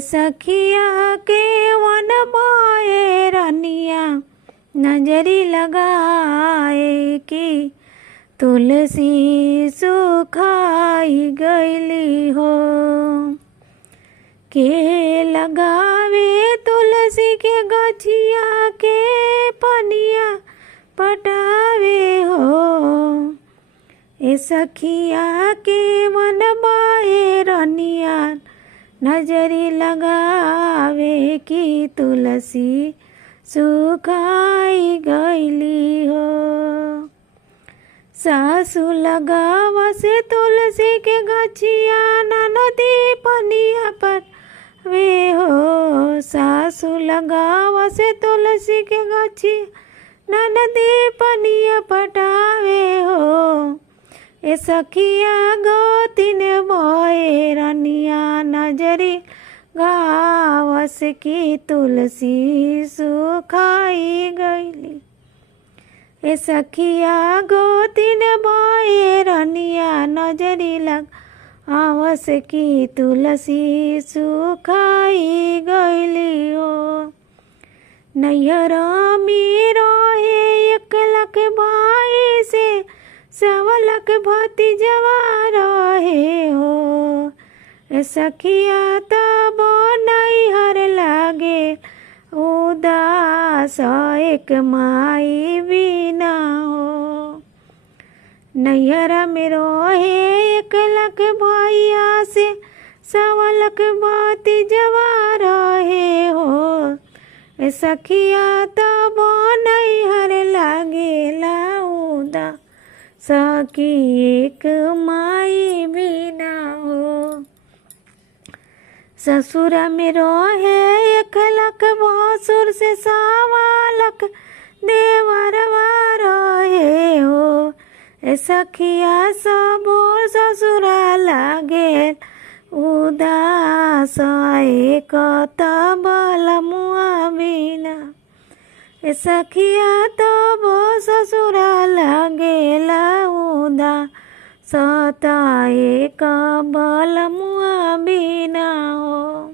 सखिया के वन माए रनिया नजरी लगाए कि तुलसी सुखाई गईली हो। के लगावे तुलसी के गछिया के पनिया पटावे हो। ए सखिया के वन माए रनिया नजरी लगावे कि तुलसी सुखाई गईली हो। सासु लगावा से तुलसी के गछिया ननदी पनिया पटावे हो। सासु लगावा से तुलसी के गछिया ननदी पनिया पटावे हो। ए सखिया गोतिन मोए रनिया नजरी गावस की तुलसी सुखाई गईली। ए सखिया गोतिन मोए रनिया नजरी लगावस की तुलसी सुखाई गईली हो। नैहर मेरो है 1 लाख भाई से 100 लाख भतीजवा रहे हो। सखिया तब नैहर लागे उदास एक माई बिना हो। नैहर में रहे 1 लाख भैया से 100 लाख भतीजवा रहे हो। सखिया तब नैहर लागेला उदास सखी एक माई बिना हो। ससुर में रहे 1 लाख भसुर से 100 लाख देवरवा रहे हो। सखिया सब ससुरा लागे उदास एक तबलमुआ बिना। सखिया तब ससुरा लागेला उदास एक बलमुआ बिना हो।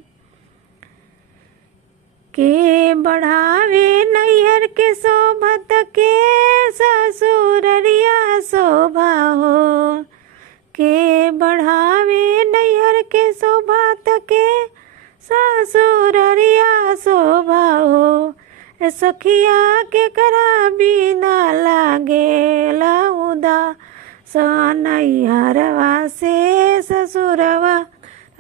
के बढ़ावे नैहर के शोभत के ससुररिया शोभा हो। के बढ़ावे नैहर के शोभत के ससुररिया शोभा हो। सखिया के करा बिना लागेला उदास नैहरवा से ससुरवा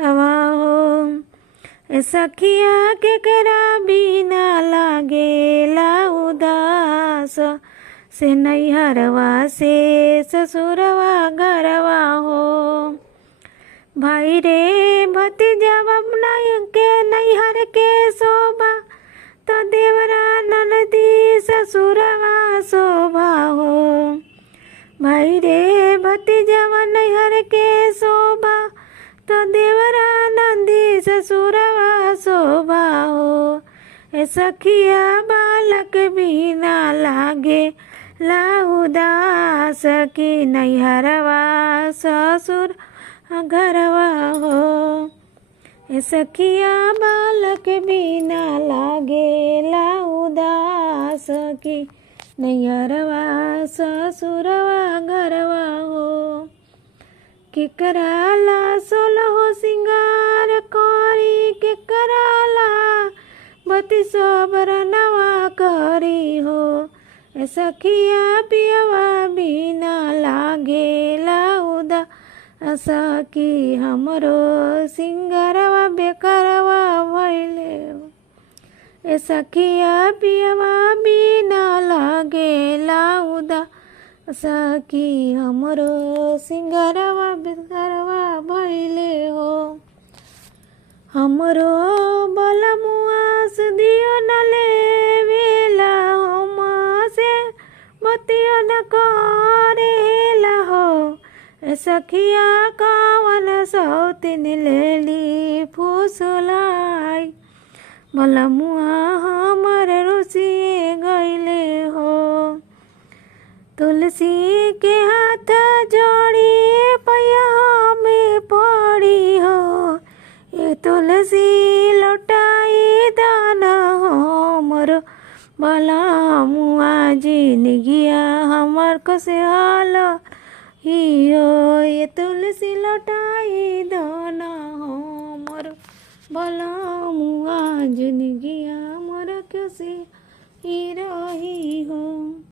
रवा हो। सखिया के करा बिना लागेला उदास से नैहरवा से ससुरवा घरवा हो। भाई रे भतीजवा के नैहर के शोभा तो देवरा ननदी ससुरवा शोभा हो। भाई रे भतीजवा नैहर के शोभा तो देवरा नंदी ससुरवा शोभा हो। सखिया बालक बिना लागे उदास की नैहरवा ससुर घरवा हो। सखिया बालक बिना लागेला उदास की नैहरवा ससुरवा घरवा हो। के कराला 16 सिंगार करी के कराला 32 बरनवा करी हो। सखिया पियवा बिना लागेला उदास की हमरो सिंगारवा बेकारवा भइले हो। सखिया पियवा बिना लागेला उदास की हमरो सिंगारवा बेकारवा भइले हो। हमरो बलमुआ दियो न लेवेला हम से बतियो न करेला हो। सखिया कावन सौतिन लेली फुसलाई बलमुआ हमर रुसिए गईले हो। तुलसी के हाथ जोड़ी पैया में पड़ी हो। ये तुलसी मुआ जिनगिया हमर कसे हाल हियो ये तुलसी लौटाई दोना हमर भला मुआ जिनगिया मोर कसे हीरो